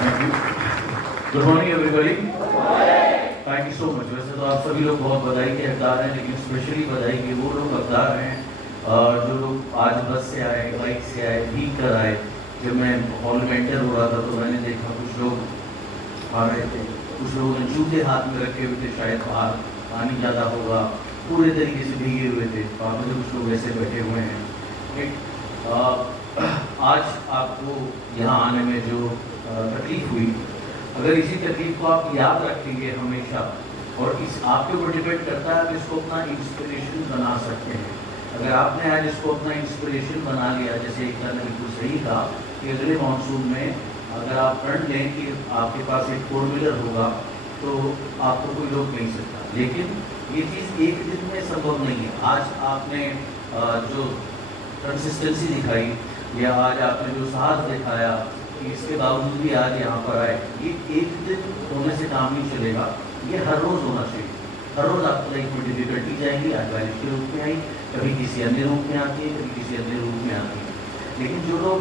Thank you. Good morning everybody. Thank you so much. वैसे तो आप सभी लोग बहुत बधाई के हकदार हैं, लेकिन स्पेशली बधाई के वो लोग हकदार हैं जो लोग आज बस से आए, बाइक से आए, भीग कर आए। जब मैं हॉल में एंटर हो रहा था तो मैंने देखा कुछ लोग आ रहे थे, कुछ लोगों ने जूते हाथ में रखे हुए थे, शायद बाहर पानी ज़्यादा होगा, पूरे तरीके से भीगे हुए थे। और मुझे कुछ लोग ऐसे बैठे हुए हैं। आज आपको यहाँ आने में जो तकलीफ हुई, अगर इसी तकलीफ को आप याद रखेंगे हमेशा, और इस आपके ऊपर डिपेंड करता है आप इसको अपना इंस्पिरेशन बना सकते हैं। अगर आपने आज इसको अपना इंस्पिरेशन बना लिया, जैसे एक ने बिल्कुल सही कहा कि अगले मानसून में अगर आप प्रण लें कि आपके पास एक 4 व्हीलर होगा तो आपको कोई रोक नहीं सकता। लेकिन ये चीज़ एक दिन में संभव नहीं है। आज आपने जो कंसिस्टेंसी दिखाई या आज आपने जो साहस दिखाया कि इसके बावजूद भी आज यहाँ पर आए, ये एक दिन होने से काम नहीं चलेगा, ये हर रोज़ होना चाहिए। हर रोज़ आपकी लाइफ में डिफिकल्टी जाएंगी, आज बारिश के रूप में आई, कभी किसी अन्य रूप में आती है, कभी किसी अन्य रूप में आती है। लेकिन जो लोग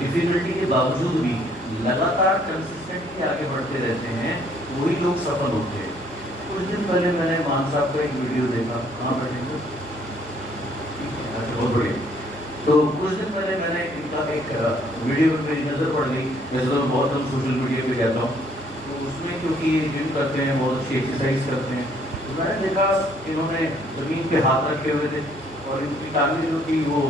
डिफिकल्टी के बावजूद भी लगातार कंसिस्टेंटली आगे बढ़ते रहते हैं, वही लोग सफल होते हैं। कुछ दिन पहले मैंने मान साहब का एक वीडियो देखा, कहाँ बैठे, बहुत बढ़िया। तो कुछ दिन पहले मैंने इनका एक वीडियो पर मेरी नज़र पड़ गई। जैसे तो बहुत हम सोशल मीडिया पे जाता हूँ, तो उसमें क्योंकि ये जिम करते हैं, बहुत अच्छी एक्सरसाइज करते हैं, तो मैंने देखा इन्होंने ज़मीन पे हाथ रखे हुए थे और इनकी टांगें जो थी वो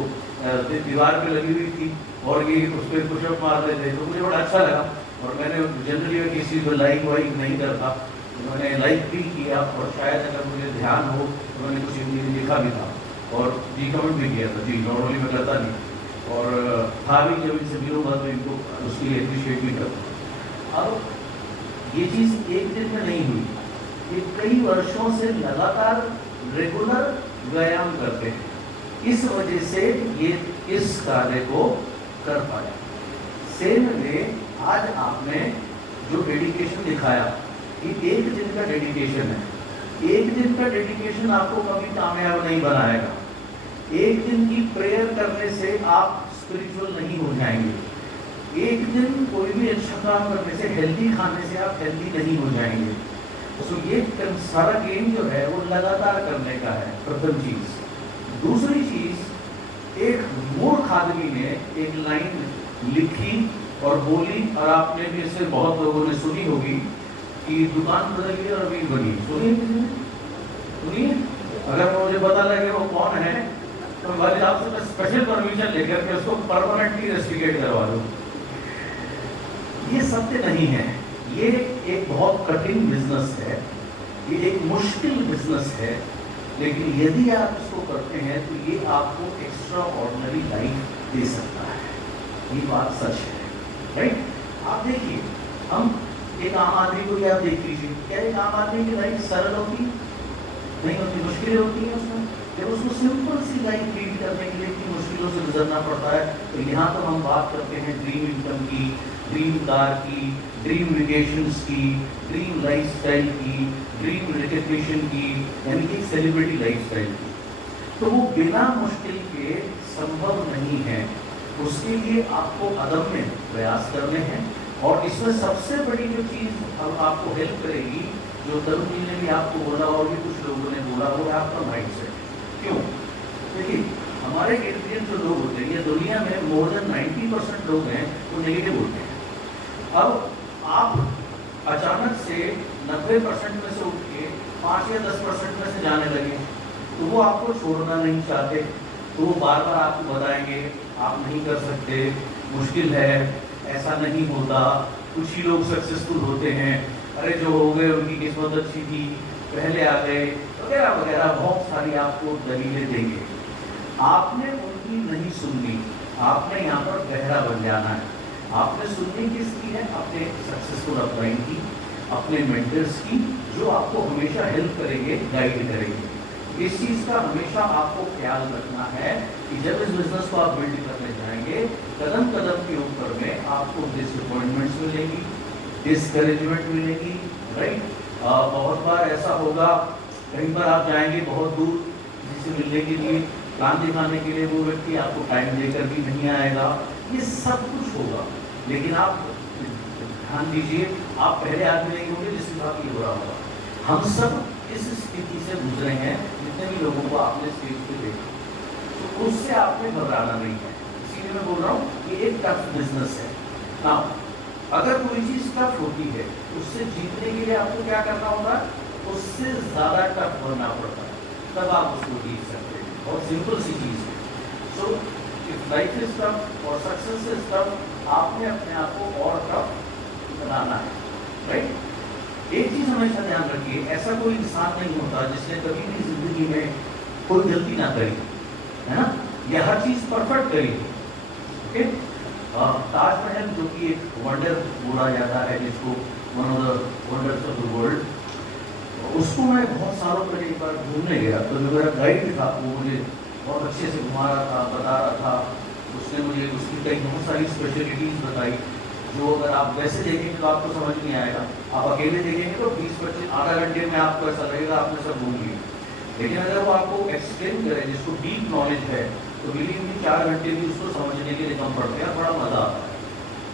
दीवार पे लगी हुई थी और ये उस पर पुशअप मार रहे थे। तो मुझे बड़ा अच्छा लगा और मैंने जनरली किसी को लाइक वाइक नहीं करता, उन्होंने लाइक भी किया और शायद अगर मुझे ध्यान हो तो मैंने कुछ हिंदी लिखा भी था और जी कमेंट भी किया था। जी नॉर्मली मैं करता नहीं और था भी, जब इनसे मिलूंगा तो इनको उसके लिए अप्रिशिएट भी करता। अब ये चीज़ एक दिन में नहीं हुई, ये कई वर्षों से लगातार रेगुलर व्यायाम करते हैं, इस वजह से ये इस कार्य को कर पाया। सेम में आज आपने जो डेडिकेशन दिखाया, ये एक दिन का डेडिकेशन है। एक दिन का डेडिकेशन आपको कभी कामयाब नहीं बनाएगा। एक दिन की प्रेयर करने से आप स्पिरिचुअल नहीं हो जाएंगे। एक दिन कोई भी अच्छा काम करने से, हेल्दी खाने से आप हेल्दी नहीं हो जाएंगे। तो ये सारा गेम जो है वो लगातार करने का है, प्रथम चीज। दूसरी चीज, एक मूर्ख आदमी ने एक लाइन लिखी और बोली, और आपने भी इससे बहुत लोगों ने सुनी होगी कि दुकान बदली और अमीर बनी। सुनिए, अगर मुझे पता लगे वो कौन है तो वाले आपसे मैं स्पेशल परमिशन लेकर के उसको परमानेंटली रेस्ट्रिकेट करवा दूं। ये सत्य नहीं है। ये एक बहुत कठिन बिजनेस है, ये एक मुश्किल बिजनेस है, लेकिन यदि आप इसको करते हैं तो ये आपको एक्स्ट्रा ऑर्डिनरी लाइफ दे सकता है। ये बात सच है, राइट? आप देखिए, हम एक आम आदमी को आप देख लीजिए, क्या एक आम आदमी की लाइफ सरल होती नहीं होती, मुश्किलें होती हैं उसमें। जब उसको सिंपल सी लाइफ लीड करने के लिए इतनी मुश्किलों से गुजरना पड़ता है, तो यहाँ तो हम बात करते हैं ड्रीम इनकम की, ड्रीम कार की, ड्रीम वेकेशंस की, ड्रीम लाइफस्टाइल की, ड्रीम रिकग्निशन की, यानी कि सेलिब्रिटी लाइफस्टाइल की। तो वो बिना मुश्किल के संभव नहीं है। उसके लिए आपको अदम्य प्रयास करने हैं। और इसमें सबसे बड़ी जो चीज़ अब आपको हेल्प करेगी, जो तरुण जी ने भी आपको बोला और भी कुछ लोगों ने बोला, वो है आपका माइंडसेट। क्यों? देखिए, हमारे इर्द गिर्द जो लोग होते हैं, ये दुनिया में मोर देन 90% लोग हैं वो नेगेटिव होते हैं। अब आप अचानक से 90% में से उठ के 5 या 10% में से जाने लगे, तो वो आपको छोड़ना नहीं चाहते, तो वो बार बार आपको बताएंगे आप नहीं कर सकते, मुश्किल है, ऐसा नहीं होता, कुछ ही लोग सक्सेसफुल होते हैं, अरे जो हो गए उनकी किस्मत अच्छी थी, पहले आ गए, वगैरह वगैरह बहुत सारी आपको दलीलें देंगे। आपने उनकी नहीं सुननी, आपने यहाँ पर गहरा बन जाना है। आपने सुननी किसकी है? अपने सक्सेसफुल अपलाइन की, अपने मेंटर्स की, जो आपको हमेशा हेल्प करेंगे, गाइड करेंगे। इस चीज़ का हमेशा आपको ख्याल रखना है कि जब इस बिजनेस को आप बिल्ड करने जाएंगे, कदम कदम के ऊपर में आपको डिसअपॉइंटमेंट्स मिलेगी, डिस्करेजमेंट मिलेगी, राइट? बहुत बार ऐसा होगा, कहीं पर आप जाएंगे बहुत दूर किसी से मिलने के लिए, प्लान दिखाने के लिए, वो व्यक्ति आपको टाइम देकर भी नहीं आएगा, ये सब कुछ होगा। लेकिन आप ध्यान दीजिए, आप पहले आदमी नहीं होंगे जिसके साथ ये बुरा होगा। हम सब इस स्थिति से गुजरे हैं, जितने भी लोगों को आपने स्टेज पे देखा, तो उससे आपने घबराना नहीं है। इसीलिए मैं बोल रहा हूँ कि एक टफ बिजनेस है ना। अगर कोई चीज टफ होती है, उससे जीतने के लिए आपको क्या करना होगा, उससे ज्यादा टफ बनना पड़ता है, तब आप उसको जीत सकते हैं। बहुत सिंपल सी चीज है। So if life is tough और सक्सेस इज टफ, आपने अपने आप को और टफ बनाना है, राइट। एक चीज हमेशा ध्यान रखिए, ऐसा कोई इंसान नहीं होता जिसने कभी भी जिंदगी में कोई गलती ना करी, है ना, या हर चीज परफेक्ट करी। ओके, ताजमहल जो कि एक वंडर बोला जाता है, जिसको one of the wonders of the world, उसको मैं बहुत सालों पहले एक बार घूमने गया, तो जो मेरा गाइड था वो मुझे बहुत अच्छे से घुमा रहा था, बता रहा था। उसने मुझे उसकी कई बहुत सारी स्पेशलिटीज़ बताई, जो अगर आप वैसे देखेंगे तो आपको समझ नहीं आएगा। आप अकेले देखेंगे तो 20-25 आधा घंटे में आपको ऐसा लगेगा आपने सब घूम लिया। लेकिन अगर वो आपको एक्सप्लेन करे, जिसको डीप नॉलेज है, तो बिलीव मी 4 घंटे भी उसको समझने के लिए कम पड़ते हैं, बड़ा मजा आता है।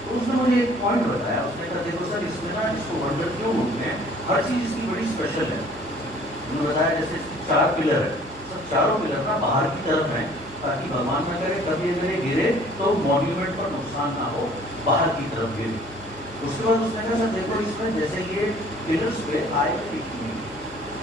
तो उसने मुझे एक पॉइंट बताया, उसने कहा देखो सर, इसमें ना इसको वंडर क्यों बोलते हैं, हर चीज़ इसकी बड़ी स्पेशल है। उन्होंने बताया जैसे 4 पिलर है, सब चारों पिलर ना बाहर की तरफ हैं, ताकि भगवान ना करे कभी अगर ये गिरे तो मॉन्यूमेंट पर नुकसान ना हो, बाहर की तरफ गिरे। उसके बाद उसने कहा सर देखो, इसमें जैसे ये पिलर्स पे आए लिखी है,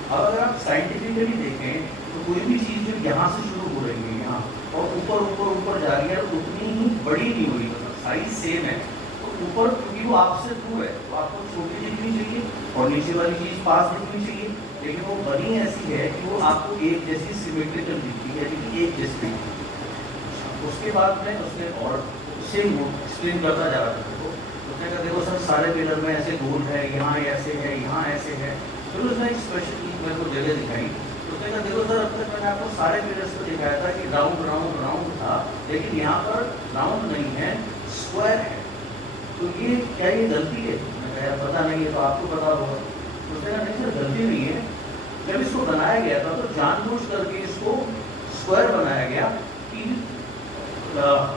अब अगर आप साइंटिफिकली देखें तो कोई भी चीज़ जो यहाँ से शुरू हो रही है यहाँ और ऊपर ऊपर ऊपर जा रही है, उतनी ही बड़ी नहीं हो रही, मतलब साइज सेम है, तो ऊपर क्योंकि वो आपसे दूर है तो आपको छोटी दिखनी चाहिए और नीचे वाली चीज़ पास दिखनी चाहिए, लेकिन वो बनी ऐसी है कि वो आपको एक जैसी सिमेट्रिकल दिखती है, लेकिन एक जैसी। उसके बाद में उसने और उससे एक्सप्लेन करता जा रहा था, तो उसने कहा देखो सर, सारे पिलर में ऐसे गोल है, यहाँ ऐसे है, यहाँ ऐसे है। फिर उसने एक स्पेशल मेरे को जगह दिखाई, उसने कहा देखो सर, अब तक मैंने आपको सारे पिलर्स को दिखाया था कि राउंड राउंड राउंड था, लेकिन यहाँ पर राउंड नहीं है, स्क्वायर है। तो ये क्या ये गलती है? मैं कहा पता नहीं है, तो आपको पता होगा। उसने कहा नहीं सर, गलती नहीं है, जब इसको बनाया गया था तो जानबूझ करके इसको स्क्वायर बनाया गया कि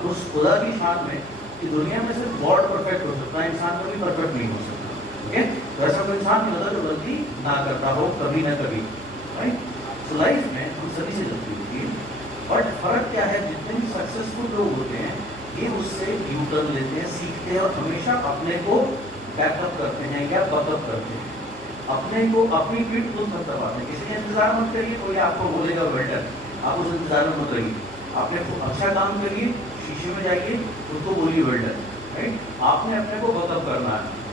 उस खुदा की शान में कि दुनिया में सिर्फ गॉड परफेक्ट हो सकता है, इंसान कभी परफेक्ट नहीं हो सकता। ओके, तो ऐसा कोई इंसान नहीं होता जो गलती ना करता हो कभी ना कभी, राइट। तो लाइफ में हम सभी से गलती होती है, बट फर्क क्या है, जितने भी सक्सेसफुल लोग होते हैं ये उससे यू टर्न लेते हैं, सीखते हैं और हमेशा अपने को बैकअप करते हैं या बकअप करते हैं, अपने को अपनी पीठ खुद मत दबाते हैं। किसी का इंतजार मत करिए, कोई आपको बोलेगा वेल्डर, आप उस इंतजार में मत रहिए, आपने अच्छा काम करिए, शीशे में जाइए, उसको बोलिए वेल्डर, राइट। आपने अपने को बकअप करना है।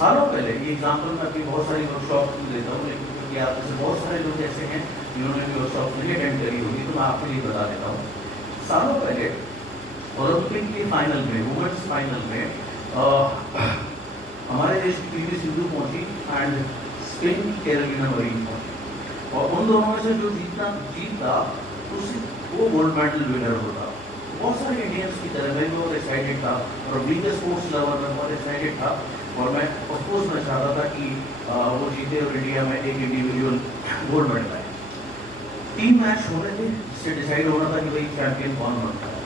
सालों पहले ये एग्जाम्पल मैं अपनी बहुत सारी वर्कशॉप देता हूँ, लेकिन क्योंकि आप जैसे बहुत सारे लोग ऐसे हैं जिन्होंने भी वर्कशॉप नहीं अटेंड करी होगी, तो मैं आपके लिए बता देता हूँ। सालों पहले ओलंपिक के फाइनल में, वुमेन्स फाइनल में हमारे देश की पीवी सिंधु पहुंची एंड स्पेन की कैरोलिना मरीन पहुंची, और उन दोनों में से जो जीता वो गोल्ड मेडल विनर होता। बहुत सारे इंडियंस की तरह मैं बहुत एक्साइटेड था और बीइंग अ स्पोर्ट्स लवर मैं बहुत एक्साइटेड था, और मैं ऑफकोर्स मैं चाहता था कि वो जीते और इंडिया में एक इंडिविजुअल गोल्ड मेडल आए। 3 मैच हो रहे थे जिससे डिसाइड होना था कि भाई चैंपियन कौन बनता है।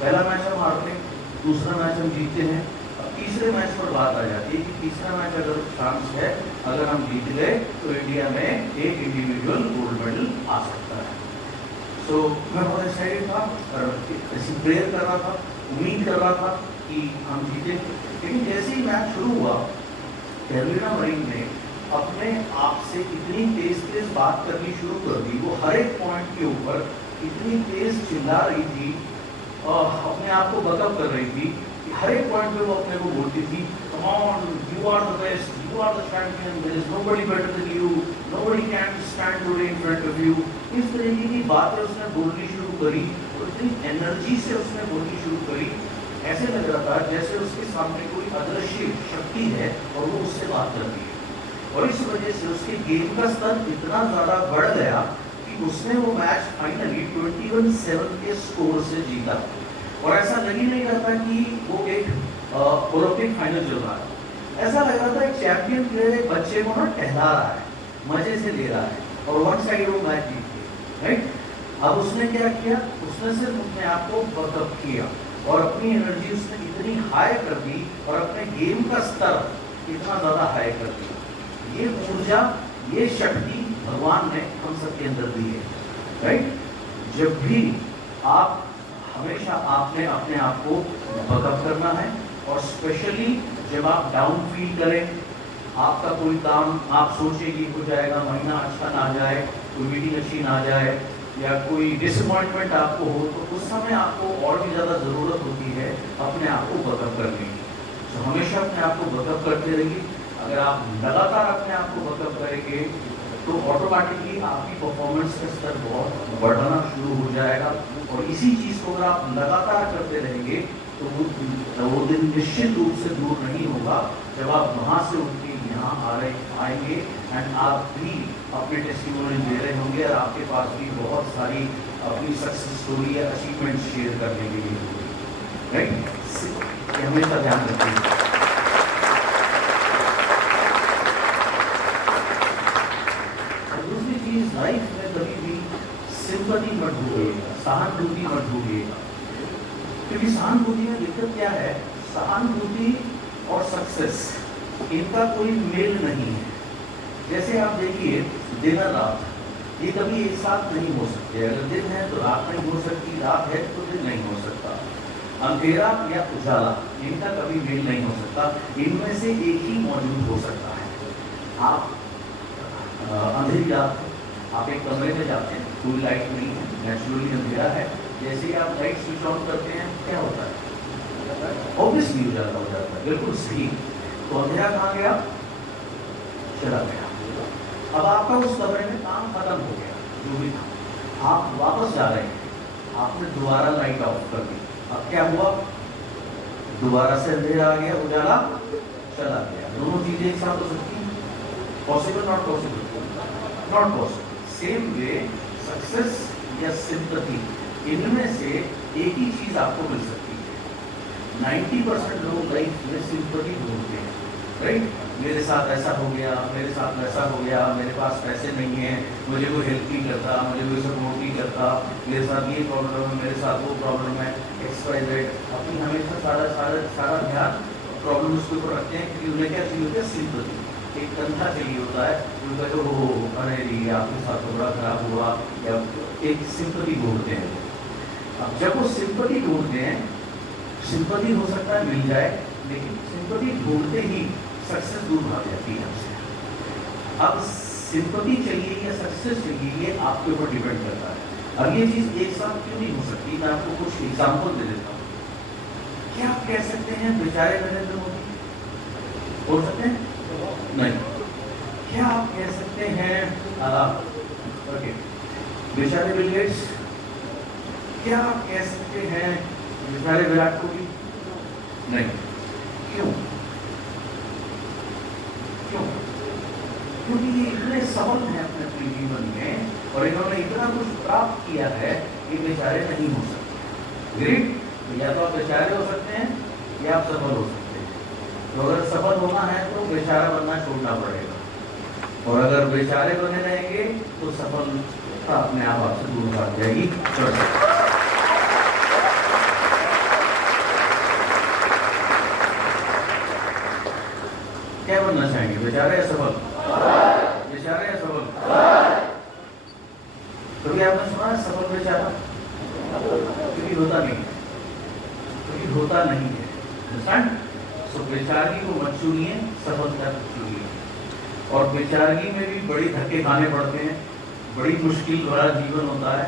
पहला मैच हम हारते हैं, दूसरा मैच हम जीतते हैं, अब तीसरे मैच पर बात आ जाती है कि तीसरा मैच अगर चांस है, अगर हम जीत गए तो इंडिया में एक इंडिविजुअल गोल्ड मेडल आ सकता है। तो मैं बहुत एक्साइटेड था और ऐसी प्रेयर कर रहा था, उम्मीद कर रहा था कि हम जीते। लेकिन जैसे ही मैच शुरू हुआ, कैरोलिना मरीन ने अपने आप से इतनी तेज बात करनी शुरू कर दी, वो हर एक पॉइंट के ऊपर इतनी तेज चिल्ला रही थी और अपने आप को बकअप कर रही थी कि हर एक पॉइंट पे वो अपने को बोलती थी, come on, you are the best, you are the champion, there is nobody better than you, nobody can stand today in front of you. इस तरीके की बातें उसने बोलनी शुरू करी और इतनी एनर्जी से उसने बोलनी शुरू करी, ऐसे लग रहा था जैसे उसके सामने कोई अदृश्य शक्ति है और वो उससे बात कर रही है। और इस वजह से उसके गेम का स्तर इतना ज़्यादा बढ़ गया कि उसने वो मैच फाइनली 21-7 के स्कोर से जीता। और ऐसा लग ही नहीं रहा था कि वो एक ओलंपिक फाइनल चल रहा है, ऐसा लग रहा था एक चैंपियन प्लेयर एक बच्चे को ना टहला रहा है, मजे से ले रहा है, और वन साइड वो मैच जीत गई, राइट। अब उसने क्या किया, उसने सिर्फ अपने आप को बकअप किया और अपनी एनर्जी उसने इतनी हाई कर दी और अपने गेम का स्तर इतना ज़्यादा हाई कर दिया। ये ऊर्जा, ये शक्ति भगवान ने हम सबके अंदर दी है, राइट। जब भी आप, हमेशा आपने अपने आप को बकअप करना है, और स्पेशली जब आप डाउन फील करें, आपका कोई काम आप सोचे कि हो जाएगा, महीना अच्छा ना जाए, कोई मीटिंग अच्छी ना जाए, या कोई डिसअपॉइंटमेंट आपको हो, तो उस समय आपको और भी ज़्यादा ज़रूरत होती है अपने आप को बकअप करने की। तो हमेशा अपने आप को बकअप करते रहिए। अगर आप लगातार अपने आप को बकअप करेंगे तो ऑटोमेटिकली आपकी परफॉर्मेंस का स्तर बहुत बढ़ना शुरू हो जाएगा। और इसी चीज़ को अगर आप लगातार करते रहेंगे तो वो दिन निश्चित रूप से दूर नहीं होगा जब आप वहाँ से उठ के यहाँ आएंगे एंड आप भी अपने टेस्टिमोनियल दे रहे होंगे, और आपके पास भी बहुत सारी अपनी सक्सेस स्टोरी या अचीवमेंट शेयर करने के लिए होगी, राइट। ये हमेशा ध्यान रखिए। लाइफ में कभी भी सिंपैथी मत ढूंढिएगा, सहानुभूति मत ढूंढिएगा, क्योंकि सहानुभूति में दिक्कत क्या है, सहानुभूति और सक्सेस इनका कोई मेल नहीं है। जैसे आप देखिए दिन और रात, ये कभी एक साथ नहीं हो सकते। अगर दिन है तो रात नहीं हो सकती, रात है तो दिन नहीं हो सकता। अंधेरा या उजाला, इनका कभी मेल नहीं हो सकता। इनमें से एक ही मौजूद हो सकता है। आप अंधेरी रात, आप एक कमरे में जाते हैं, कोई लाइट नहीं है, नेचुरली अंधेरा है, जैसे ही आप लाइट स्विच ऑन करते हैं क्या होता है, ऑब्वियसली उजाला हो जाता है, बिल्कुल सही। तो अंधेरा कहाँ गया, चला गया। अब आपका उस कमरे में काम खत्म हो गया, जो भी था, आप वापस जा रहे हैं, आपने दोबारा लाइट ऑफ कर दी। अब क्या हुआ, दोबारा से अंधेरा आ गया, उजाला चला गया। दोनों चीजें एक साथ हो सकती हैं, possible, not possible, not possible. Same way success या सिंपैथी, इनमें से एक ही चीज आपको मिल सकती है। 90% लोग लाइफ में सिंपैथी ढूंढते हैं, राइट। मेरे साथ ऐसा हो गया, मेरे साथ वैसा हो गया, मेरे पास पैसे नहीं है, मुझे कोई हेल्प नहीं करता, मुझे कोई सपोर्ट नहीं करता, मेरे साथ ये प्रॉब्लम है, मेरे साथ वो प्रॉब्लम है, XYZ। अपनी हमेशा सारा ध्यान प्रॉब्लम उसके ऊपर रखते हैं, क्योंकि उन्हें क्या चाहिए होता है, सिंपैथी, एक कंधा चाहिए होता है। उनका जो हो अरे जी आपके साथ तो बड़ा खराब हुआ, या एक सिंपैथी ढूंढते हैं। अब जब वो सिंपैथी ढूंढते हैं, सिंपैथी हो सकता है मिल जाए, लेकिन सिंपैथी ढूंढते ही सक्सेस दूर भाग जाती है हमसे। अब सिंपैथी चाहिए या सक्सेस चाहिए, ये आपके ऊपर डिपेंड करता है। अब ये चीज एक साथ क्यों नहीं हो सकती, मैं आपको कुछ एग्जाम्पल दे देता हूँ। क्या आप कह सकते हैं बेचारे नरेंद्र मोदी, बोल सकते हैं? नहीं। क्या आप कह सकते हैं ओके बेचारे बिल गेट्स? क्या आप कह सकते हैं बेचारे विराट कोहली? नहीं। क्यों? क्योंकि ये इतने सफल हैं अपने जीवन में, और इन्होंने इतना कुछ प्राप्त किया है कि बेचारे नहीं हो सकते। ग्रेट, या तो आप बेचारे हो सकते हैं या आप सफल हो सकते हैं। तो अगर सफल होना है तो बेचारा बनना छोड़ना पड़ेगा, और अगर बेचारे बने रहेंगे तो सफलता अपने आप आपसे दूर भाग जाएगी। क्या बनना चाहेंगे, बेचारे या सफल? बेचारे या सफल? कभी आपने सुना है सफल बेचारा? क्योंकि होता नहीं है, क्योंकि होता नहीं है। सो बेचारगी को मत चुनिए, सफलता को चुनिए। और बेचारगी में भी बड़ी धक्के खाने पड़ते हैं, बड़ी मुश्किल भरा जीवन होता है,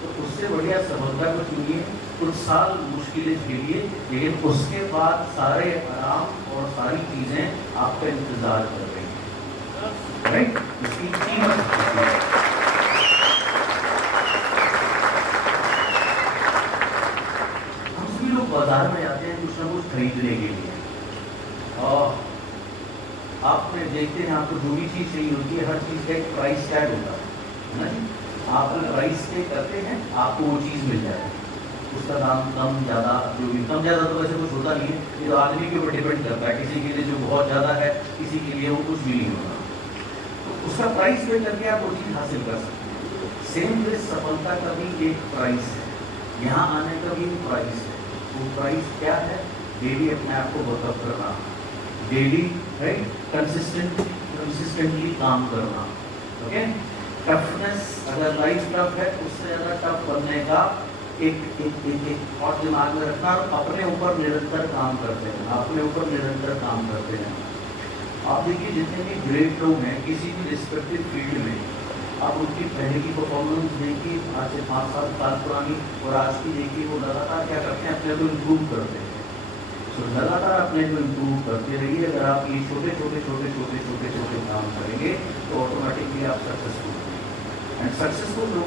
तो उससे बढ़िया सफलता को चुनिए। कुछ साल मुश्किलें झेलिए, लेकिन उसके बाद सारे आराम और सारी चीजें आपका इंतजार कर रही हैं, राइट। इसकी कीमत हम सभी लोग बाजार में जाते हैं कुछ ना कुछ खरीदने के लिए, और आपने देखते हैं आपको जो भी चीज चाहिए होती है, हर चीज का एक प्राइस टैग होता है ना जी। आप प्राइस पे करते हैं, आपको वो चीज मिल जाती है। उसका दाम कम ज़्यादा, जो भी कम ज़्यादा तो वैसे कुछ होता नहीं है, ये तो आदमी के ऊपर डिपेंड करता है। किसी के लिए जो बहुत ज़्यादा है, किसी के लिए वो कुछ भी नहीं होता, तो उसका प्राइस पे करके आप वो चीज़ हासिल कर सकते हैं। सेम वे सफलता का भी एक प्राइस है, यहाँ आने का भी एक प्राइस है। वो प्राइस क्या है? डेली अपने आप को वर्कअप करना, डेली राइट कंसिस्टेंटली काम करना। ओके, टफनेस, अगर लाइफ टफ है उससे ज़्यादा टफ बनने का एक और दिमाग में रखना, और अपने ऊपर निरंतर काम करते हैं, अपने ऊपर निरंतर काम करते हैं। आप देखिए जितने भी ग्रेट लोग हैं किसी भी रिस्पेक्टिव फील्ड में, आप उनकी पहले की परफॉर्मेंस देखिए, आज से 5-7 साल पुरानी, और आज की देखिए, वो लगातार क्या करते हैं, अपने को इम्प्रूव करते हैं। तो लगातार अपने को इम्प्रूव करते रहिए। अगर आप ये छोटे छोटे काम करेंगे तो ऑटोमेटिकली आप सक्सेसफुल होंगे। And successful